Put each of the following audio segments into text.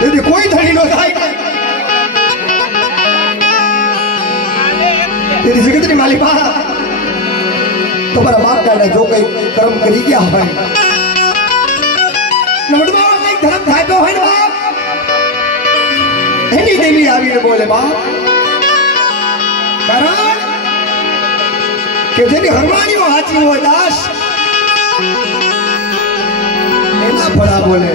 તેથી કોઈ ધણી નો થાય તેરી જગતની માલિકા તમારા બાપ દાદા જો કઈ કર્મ કરી ગયા હોય નવડમાં કઈ ધર્મ થાય હોય ને બાપ એની દેવી આવીને બોલે બાપ કારણ કે જેની હરવાણીઓ હાચી હોય દાસ એના ભલા બોલે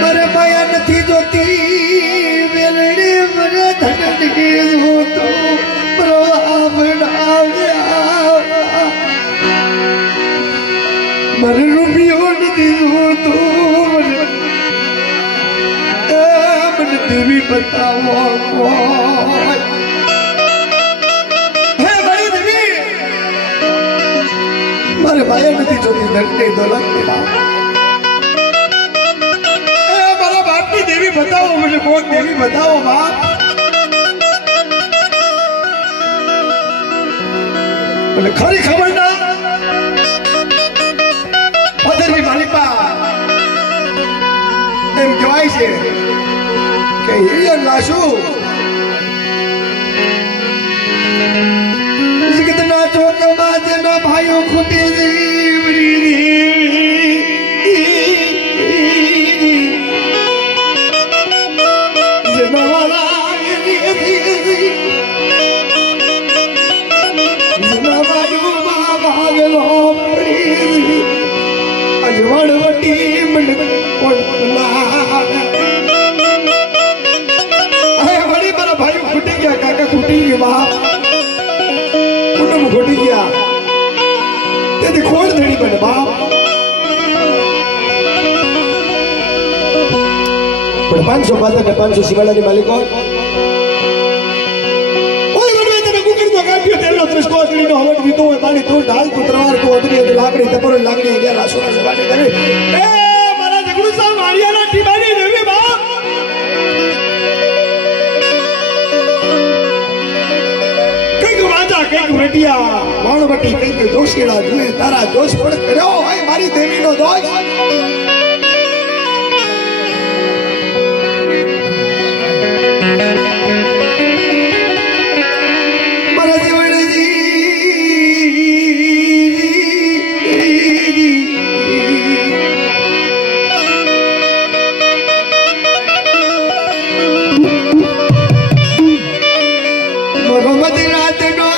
મરે માયા નથી જોતી વેલડે મરે ધનડી જોતો પ્રવાહ બનાવ્યા મરે રૂપિયો નથી જોતો મને દેવી બતાવો કોઈ હે મારી દેવી મારે માયા નથી જોતી ધનની દોલત મારા બાપની દેવી બતાવો મને કોઈ દેવી બતાવો બાપ મને ખરી ખબર ના પથરની માલિકા એમ કહેવાય છે કે હિરિયર નાશું જગતના ચોકમાં જેના ભાઈઓ ખૂટી ખૂટી ગયા કુટુંબ ખૂટી ગયા તેથી ખોડ ધણી બને બાપ પણ 500 પાદર ને 500 શિવાલાની માલિકો ઓય મને તને કુકરનો કાઢ્યો તેલનો ત્રિસ્કો અતડીનો હવન દીધો હોય પાણી તું ઢાલ તું તરવાર તું અતડી હતી લાકડી તપરો લાકડી ગયા રાસોના સવાટી કરે એ મારા જગડુ સાહેબ માળિયાના ટીબાની દેવી બાપ કઈક રટિયા વાણવટી કઈક જોશીડા જોઈએ તારા જોશ પણ કર્યો હોય મારી દેવીનો દોષ મારા જીવનજી મગમતી રાત નો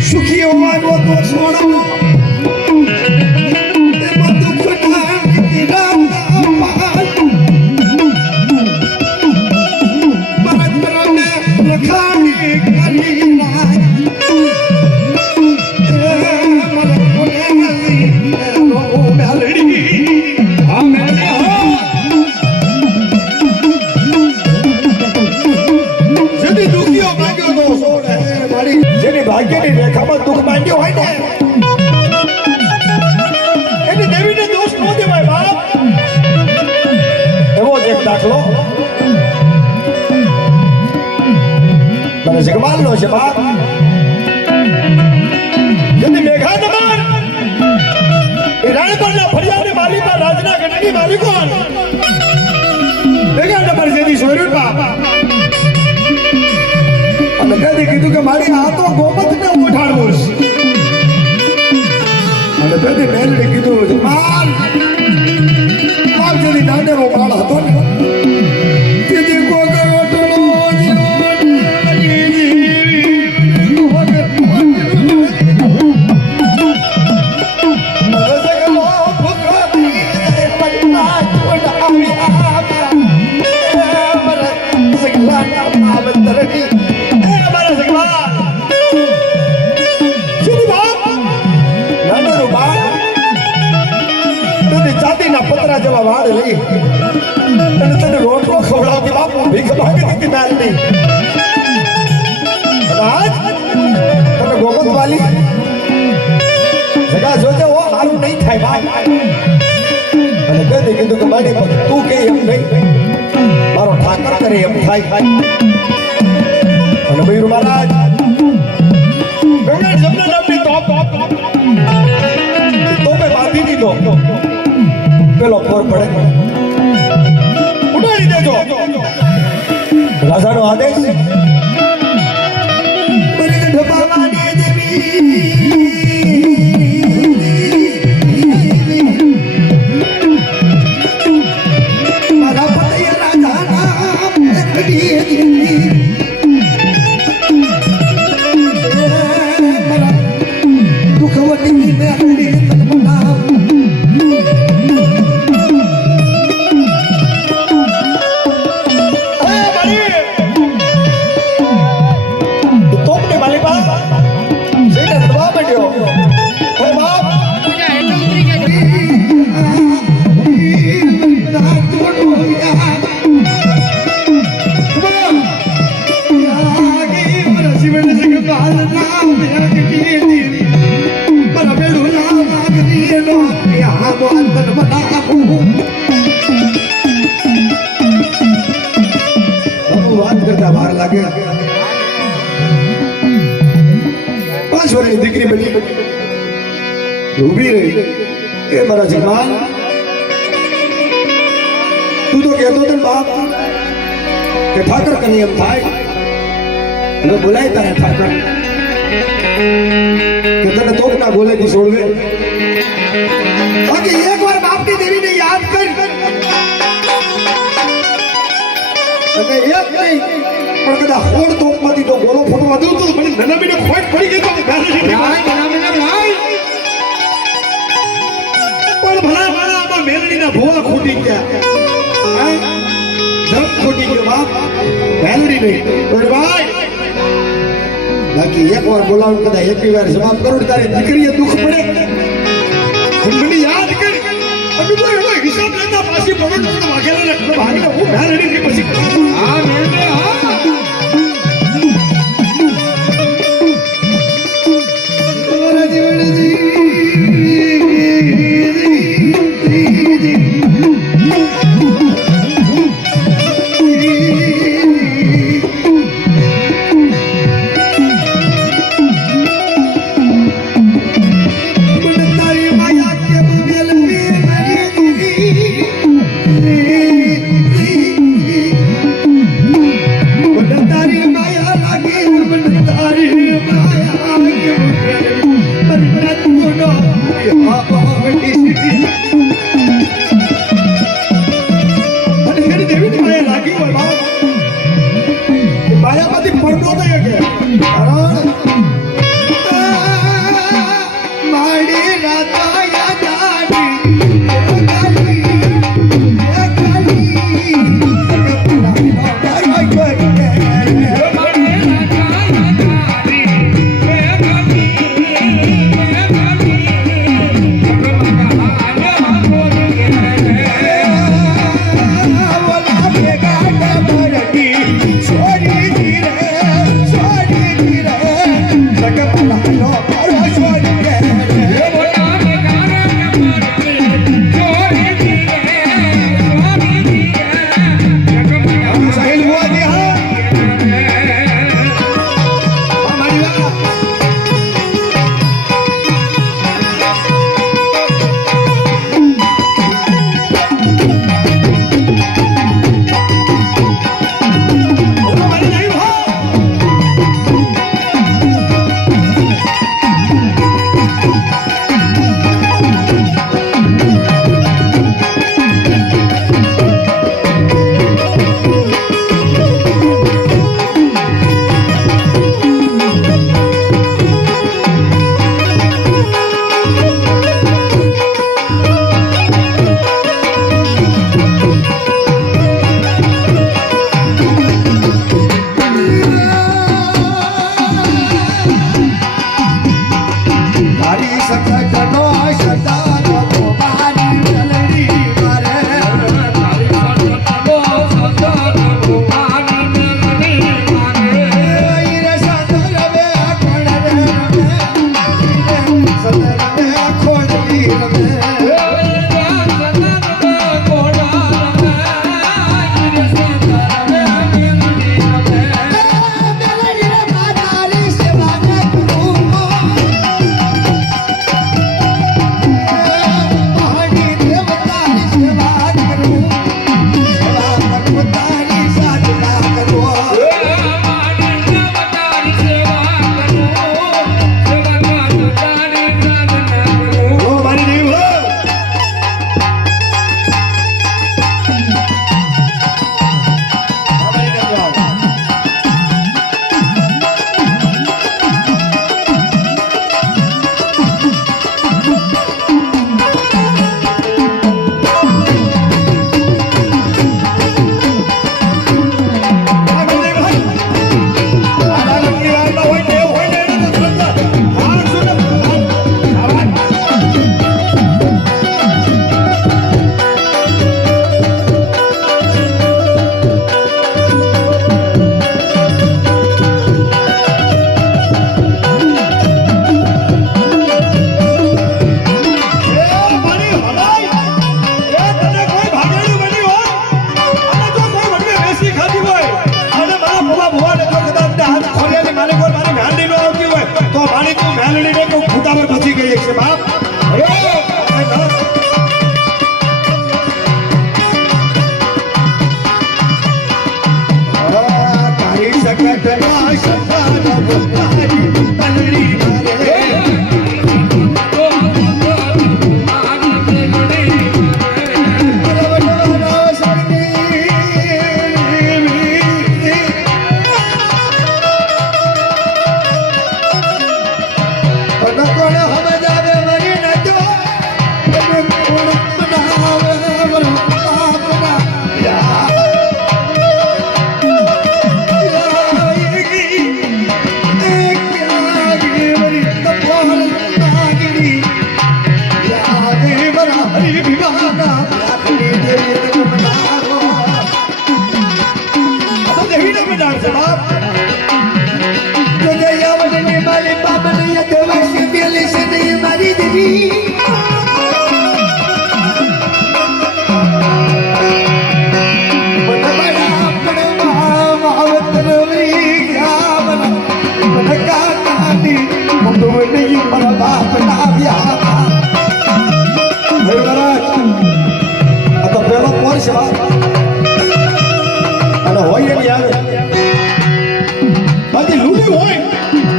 સુખી હોવાનો તો છોડો એમાં દુઃખ થાય બરતરને લખાણી કરી નાય મને કોને મળી નો મેલડી આ મેલડી જેની દુખીઓ ભાગ્યો તો છોડે મારી જેની ભાગ્યની રેખામાં દુઃખ માંડ્યો હોય ને એની દેવીને દોષ ન દેવાય બાપ એવો જ એક દાખલો મને જગમાલનો છે બાપ જેની મેઘા નમન એ રાણપરના ફરિયાની માલિકા રાજના ગઢની માલિકો મેઘા નમન જેની સ્વરૂપ બાપ અને કદી કીધું કે મારી આ તો ગોમતને ઉઠાડ બોલશે અને કદી મેલડી કીધું માલ જેની દાંડેરો બાળ હતો ને તેથી ગોગર વટલો તારા જેવા વાળ લઈ અને તને રોટલો ખવડાવતી બાપુ ભીખ માંગતી હતી મેલની. આજ તને ગોમત વાલી જગા જોજે ઓ હારું નહીં થાય ભાઈ. અને કદી કીધું કે મારી પણ તું કે એમ નહીં, મારો ઠાકર કરે એમ થાય. અને મયુર મહારાજ ગંગા જમના નામની તોપે બાંધી દીધો. પેલો ફોર પડે ઉડાડી દેજો. રાજાનો આદેશ વાત કરતા વાર લાગે. 5 વર્ષની દીકરી બની ઊભી રહી. એ મારા જમાન તું તો કહેતો હતો ને બાપ કે ઠાકર કને એમ થાય. હવે બોલાય તારે ઠાકર કે તને તો ના બોલે થી છોડવે. બાકી એકવાર બાપની દેવીને યાદ કર. અને એક નહીં પણ કદાચ હોડ તોપમાંથી તો ગોળો ફોટવા દઉં તો મને નનામીને ખોટ પડી ગઈ તો પણ ભલા ભલા આમાં મેલડીના ભોવા ખૂટી ગયા. ધમ ખોટી ગયો બાપ, મેલડી નહીં ભાઈ. બાકી એકવાર બોલાવું કદાચ એકવી વાર જવાબ કરું તારી દીકરીએ દુઃખ પડે. મને યાદ કર અમે તો એનો હિસાબ લેતા પાછી પરોડ તો વાગેલા ભાગીને હું મેલડી ની પછી હા મેલડી હા મેલડીને કોઈ ભૂતાવર બચી ગઈ છે બાપ તારી સકટના શબ્દના ભૂતારી મેલડી રે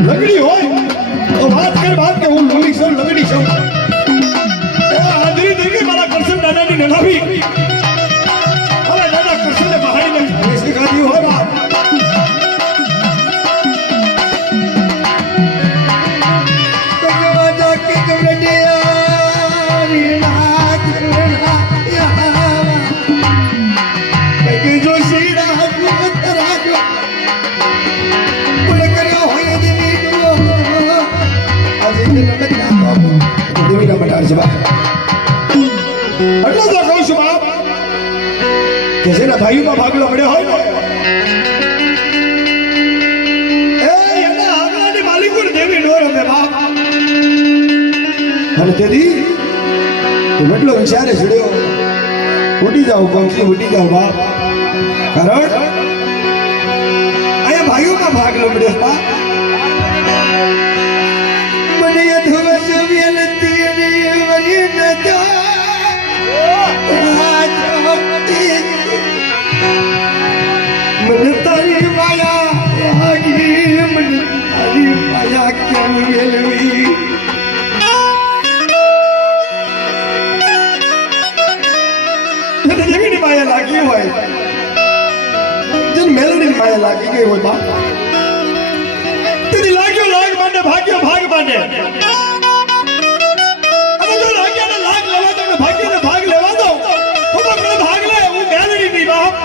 લગડી હોય તો વાત કે હું લોલી છું લગડી છું આદરી દેવી મારા કરશન દાદાની નલાવી મારા દાદા કરશનને બહાડીને શીખાડી હોય બાપ એટલે તો કહું છું બાપ કે જેના ભાઈઓમાં ભાગલો મળ્યો હોય ને એના આગળની માલિકો દેવી નો રમે બાપ અને તેથી એટલો વિચારે છોડ્યો ઉડી જાઓ પંખી ઉડી જાઓ બાપ કારણ અહીંયા ભાઈઓમાં ભાગલો મળ્યો બાપ મને અધવસ વિયલતી મને તારી માયા લાગી મને તારી માયા કેમ મેળવી જેવી માયા લાગી હોય જેને મેલડી માયા લાગી ગઈ હોય બાપ તેથી લાગ્યો લાગ માંડે ભાગ્યો ભાગ માંડે ભાગ લેવા દો ભાગ લે હું મેલડી ની બાપ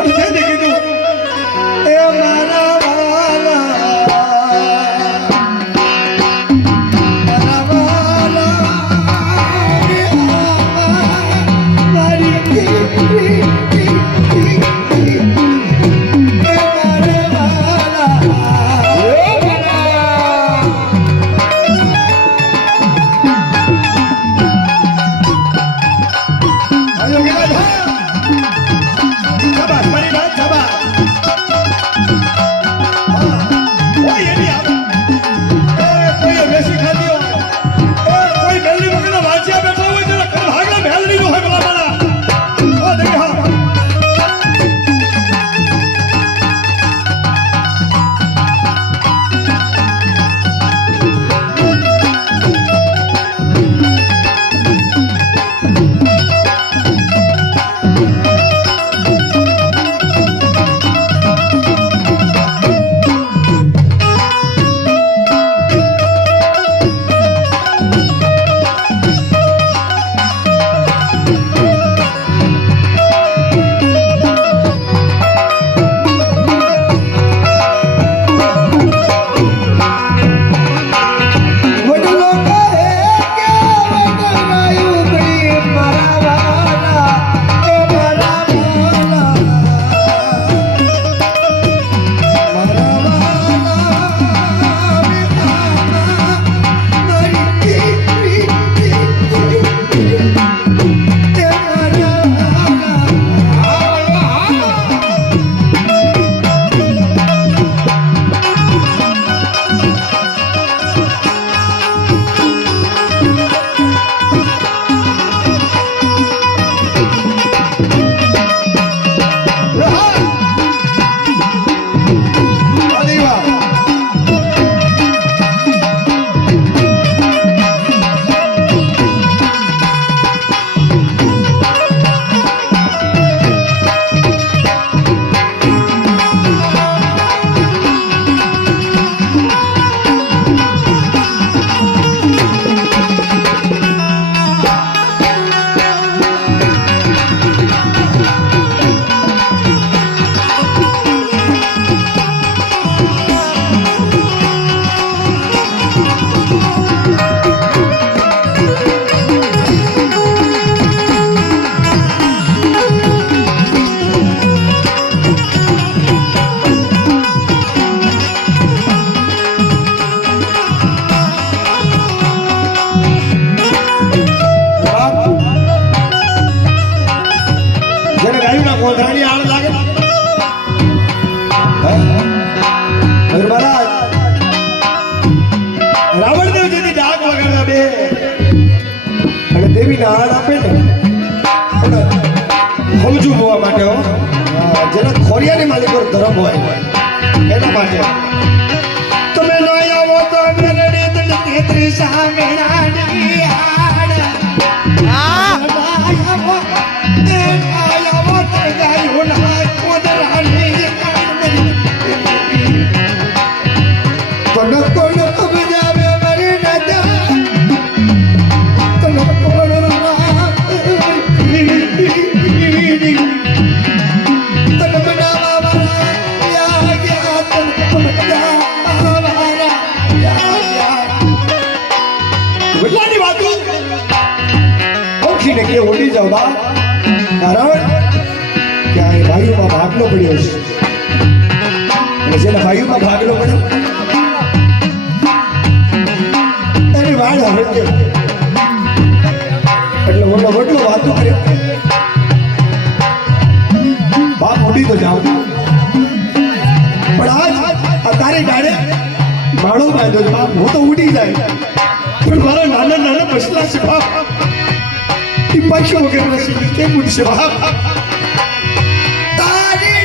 અને તે કીધું એ મારા વાલા મેળવીને આણ આપે ને પણ સમજુ હોવા માટે હો જેના ખોરિયાની માલિક પર ધર્મ હોય એના માટે તમે ન આવો તો મેલડી તને 33 સામેણાની આડ આવો તો ગાયો ના કોદરાની કોણ કોણ સમજાવે મરી ન જા તને કોણ તને બનાવા વાળા ગયા તને બનાવા વાળા બદલાની વાતો ઓળખીને કે ઓડી જાવ બા કારણ કે આ ભાઈઓમાં ભાગલો પડ્યો છે અને જેના ભાઈઓમાં ભાગલો પડ્યો એની વાળ હવે એટલે ઓલો વડલો વાતો કરે બાપ ઉડી તો જાવ પણ આજ તારી ગાડે માળો બાંધ્યો છે બાપ હું તો ઉડી જાય પણ મારા નાના નાના મસલા છે બાપ એ પાછો વગર નથી કેમ ઉડશે બાપ તારી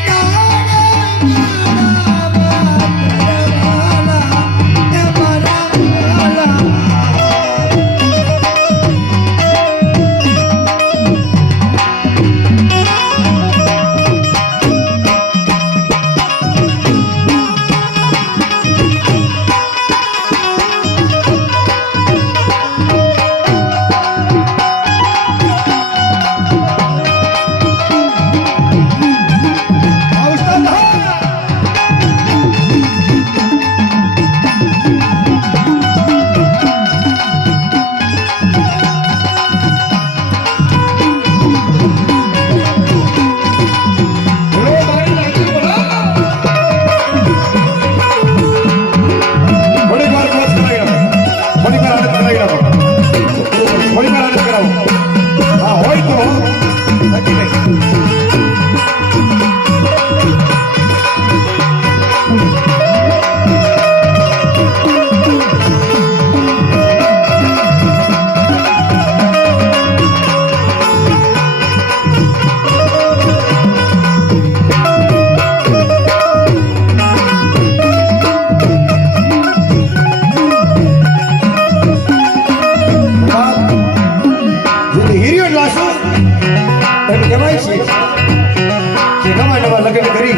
લગ્ન કરી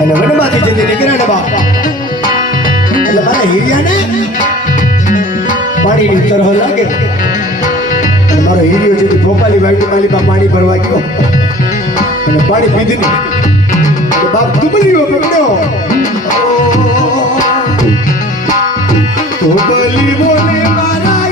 અને વનમાંથી જતી નીકળ્યા ને બાપ એટલે મારા હીરિયાને પાણીની તરહ લાગે મારો હીરિયો છે ભોપાલી વાડીમાં પાણી ભરવા ગયો અને પાણી પીધી નહીં બાપ તુબલીઓ પકડ્યો તુબલી બોલે મારા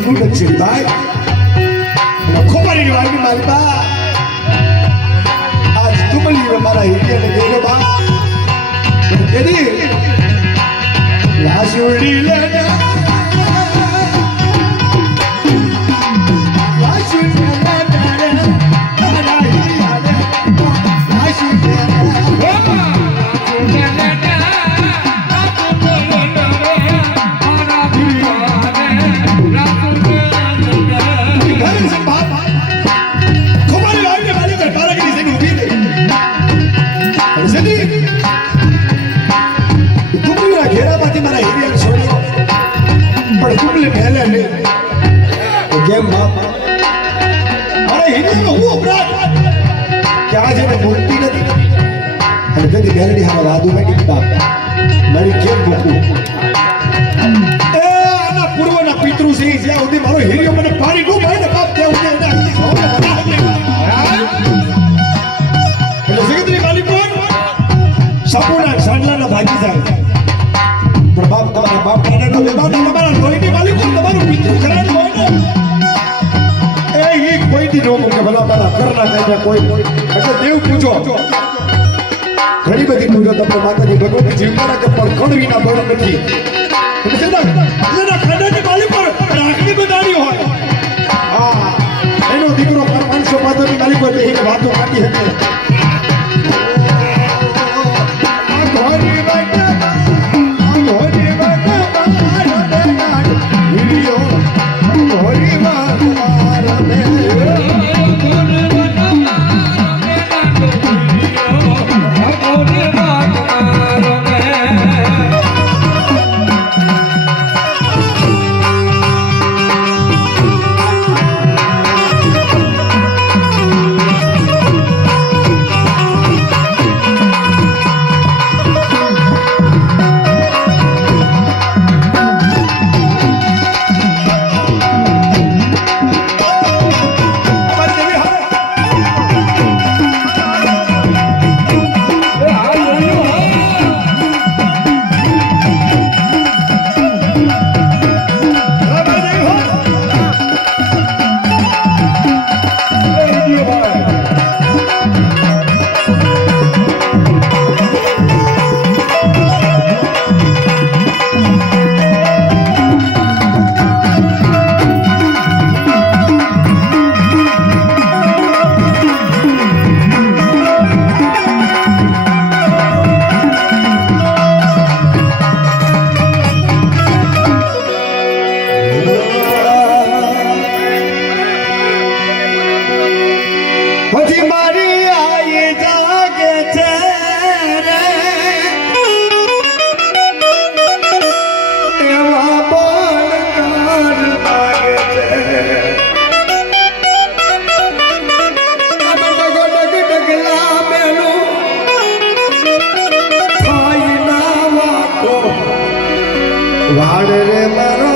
દીકરું નથી ભાઈ ખોબારી વાગી મારી બા આજ તુમલી મારા હિરિયાને ગયો બા કેદી લાશુડી લેના લાશુડી લેના મારા હિરિયાને લાશુડી કેમ બાપ અરે હિરિયાનો હું અપરાધ કે આજે એને મૂકતી નથી અને કદી મેલડી હારા વાદુ મેડી બાપ મારી કેમ મૂકું એ આના પૂર્વના પિતૃ છે જ્યાં સુધી મારો હિરિયો મને પાણી નો મળે ને બાપ ત્યાં સુધી એને આખી સૌને એટલે જગતની માલિક કોણ સપોના સાંડલાના ભાગી જાય પણ બાપ તમારા બાપ દાદાનો બાપ તમારા લોહીની માલિક કોણ તમારું પિતૃ ખરાબ હોય ને કોઈથી નો કે ભલા ભલા કરના કાઢ્યા કોઈ એટલે દેવ પૂજો ઘણી બધી પૂજો તમને માતાજી ભગવતી જીવવાના કે પણ કણવીના બળ નથી એના ખાડાની માલિક પર રાખની બધાની હોય હા એનો દીકરો પરમાનસો પાદરની માલિક હોય એને વાતો કાઢી હતી વાડ રે મારો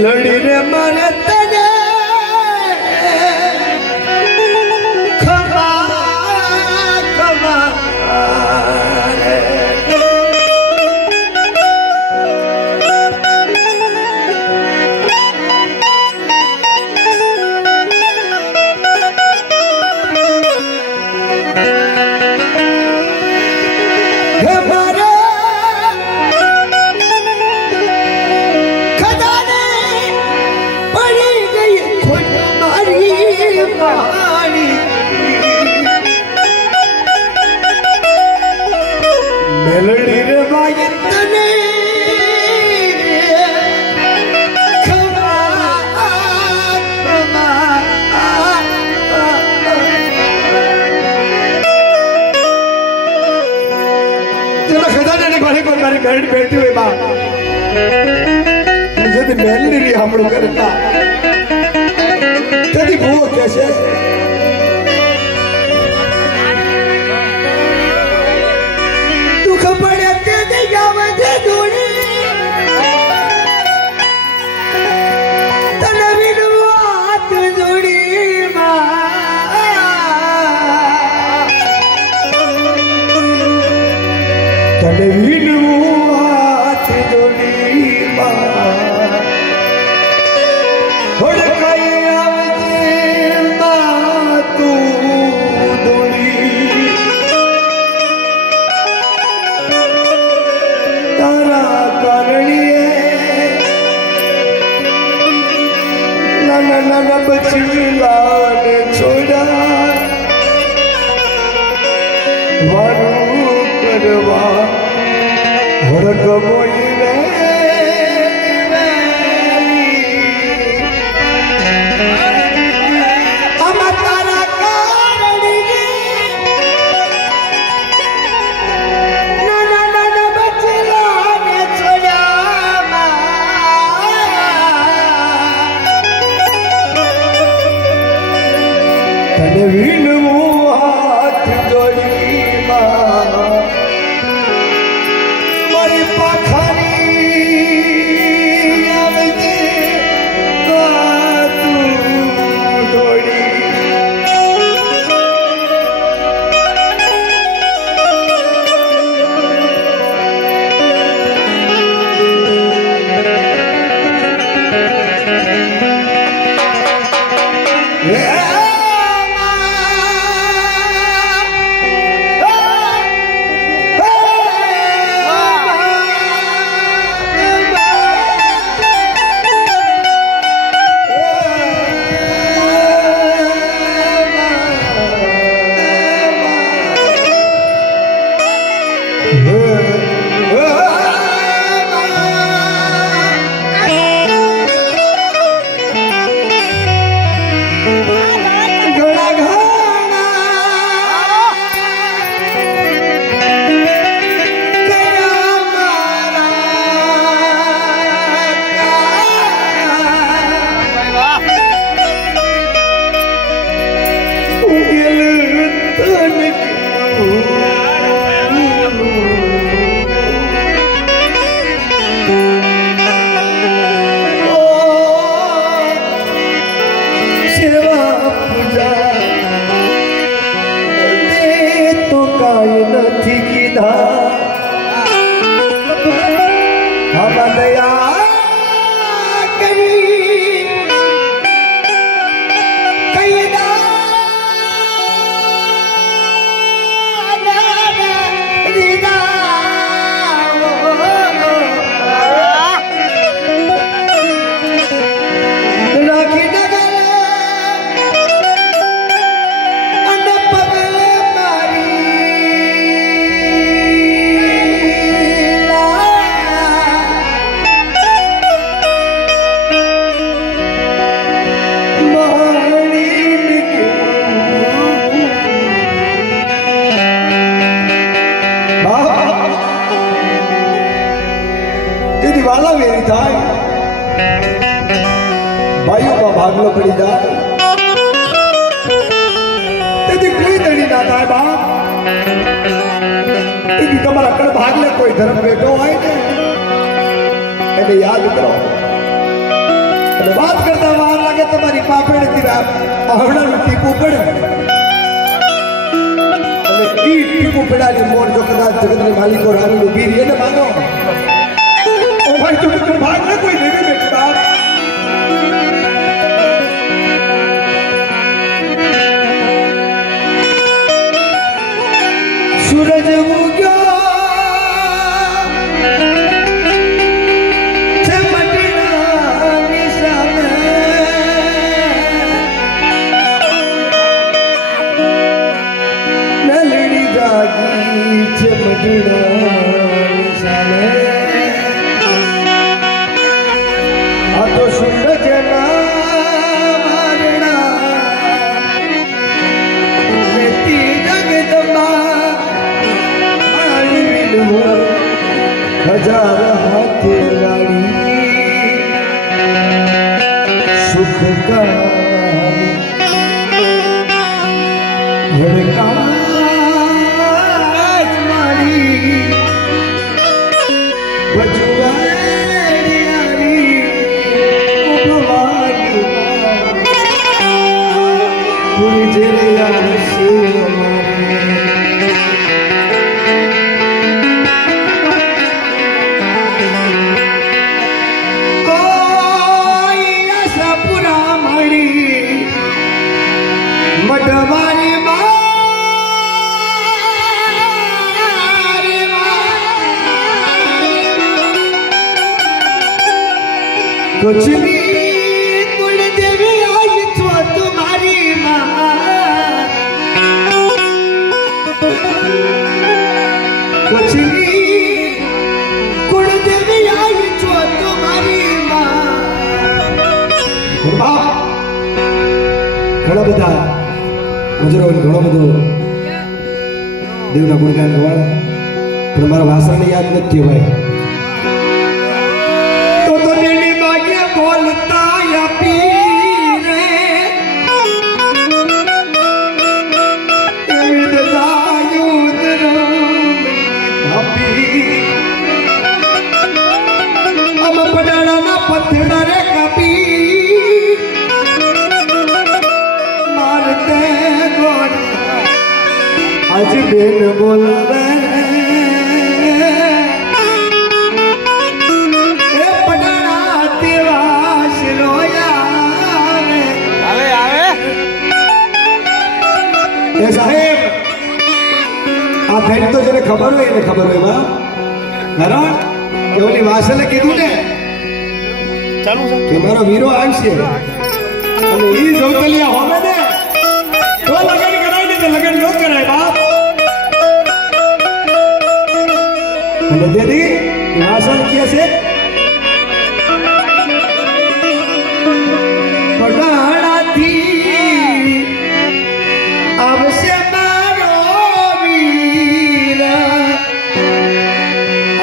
મેલડી રે મને તને ખમા ખમા મેલડી રે ભાઈ તને તેના ખજાનાની મારી પર મારી મેલડી બેઠી હોય બા जब मेलनी हमड़ो करता तभी वो कैसे दुख पड़े ते जावे ते दूनी तने बिनु हाथ जोड़ी तने बिनु हाथ जोड़ी बचीला ने छोड़ा वारू करवा हरक मोई रे हम तारा कारणी ना बचला ने छोड़ा तने विनु हाथ जोड़ी मारी पाखानी आवजे तू जोड़ी वाला मेरी थाई भाइयों का भागलो पड़ी जाए यदि कोई दड़ी ना थाय बाप यदि तुम्हारा कड़ भागले कोई धर्म बेटो आए ने એને યાદ કરો અને વાત કરતા વાર લાગે તમારી પાપેડ થી આવડાનું ટીપું પડે અને ઈ ટીપું પડાની મોર જો કદાચ જગતની માલિકો રાણી ઉભી રહી ને માનો ओ भाई तुम भाग ना कोई देवी बेटी बाप सूरज उग्यो हजार हाथ તારી હડકાજ મારી વચવાડિયારી ઉભવાની પૂરી જેરિયા શિવ મઢવારી મારી કુછની કુળદેવી આઈ છો તમારી માં કુછની કુળદેવી આઈ છો તમારી માં ઘણા બધા મજૂરો ઘણો બધો દેવના ગુણગાન ગવાય પણ મારા વાસણને યાદ નથી ભાઈ તો તેની માગે બોલતા આપી રે વિદ દાયુદ આપી અમ પડાણા પથડા રે કાપી મારતે ગોળ આજ બેન બોલવે એ પડાણા તેવા શિરોયા આવે એ સાહેબ આ ફેટ તો જેને ખબર હોય એને ખબર હોય બા કારણ કે ઓલી વાસલે કીધું ને કે મારો વીરો આવશે અને ઈ જવતલિયા હોમે ને તો લગન કરાય ને તો લગન ન કરાય બાપ અને દેદી વાસણ કે છે પડાણાથી આવશે મારો વીર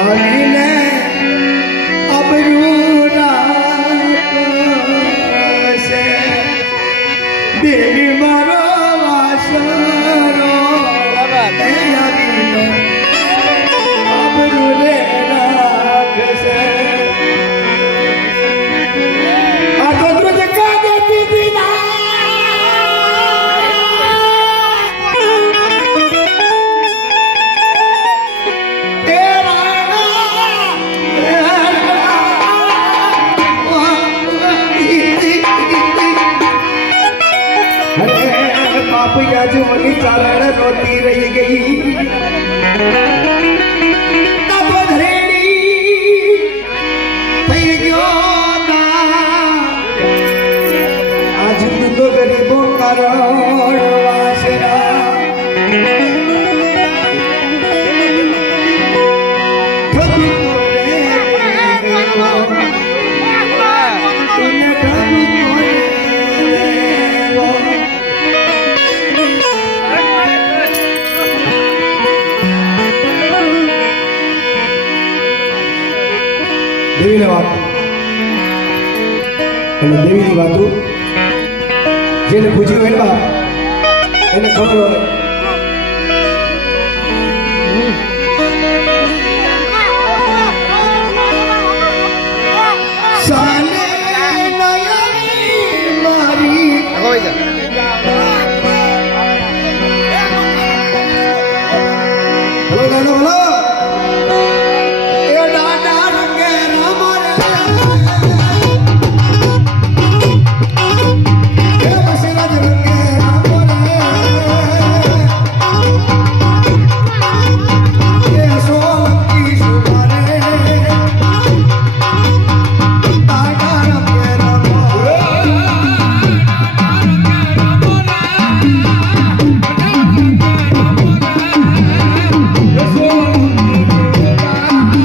આવીને અબરૂ રાખશે દેવી મારો વાસરો આવીને અબરૂ રે રાખશે આ તો દ્રુજ કાગે દીદીના એ પાપિયા જો મની ચારણ રોતી રહી ગઈ તબ ધરેડી થઈ ગયો ના આજ તું તો ગરીબો કારણ વાસરા ઠગી કોરે તુને ઠગી કોરે દેવીને વાત અને દેવીની વાતો જેને પૂછ્યું હોય ને બાપ એને ખબર હોય સાને નયની મારી હલો નાનો હલો